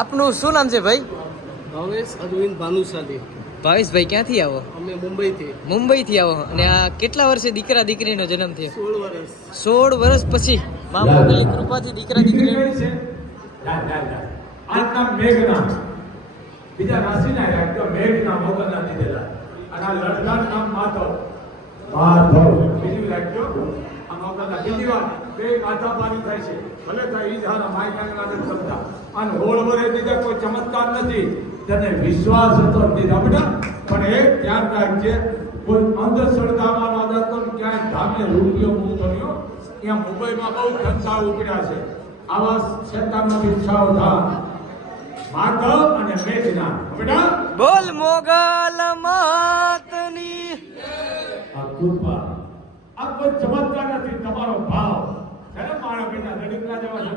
આપનું શું નામ છે ભાઈ? ભાવેશ અરવિંદ ભાનુશાલી. ભાવેશભાઈ ક્યાંથી આવો? અમે મુંબઈથી. મુંબઈથી આવો. અને આ કેટલા વર્ષે દીકરા દીકરીનો જન્મ થયો? 16 વર્ષ. 16 વર્ષ પછી મા મોગલની કૃપાથી દીકરા દીકરી આ નામ મેઘના, બીજા રાશિના રાખ્યો મેઘના મોગલના દીધેલા, અને આ લડકાનું નામ માધવ. બીજું રાખ્યો આ મોગલના. બીજી વાત, બે માથાપાની થાય છે, ભલે થાય ઈ જ હારા માયકાના નથી સમજા. અને હોળ વરે દીધા કોઈ ચમત્કાર નથી, તેને વિશ્વાસ હતો દીધા બેટા. પણ એક ધ્યાન રાખજે, કોઈ અંધશ્રદ્ધામાં આધાર તો ક્યાંય ધામે રૂપિયો મૂકતો નહીં. ત્યાં મુંબઈમાં બહુ ધંધા ઉપડ્યા છે, આવા શેતાનોથી સાવધાન. માધવ અને મેઘના બેટા. બોલ મોગલ માતની. આ કૃપા, આ કોઈ ચમત્કાર નથી, તમારો ભાવ છે ને મારા બેટા. દરેકના જેવા છે.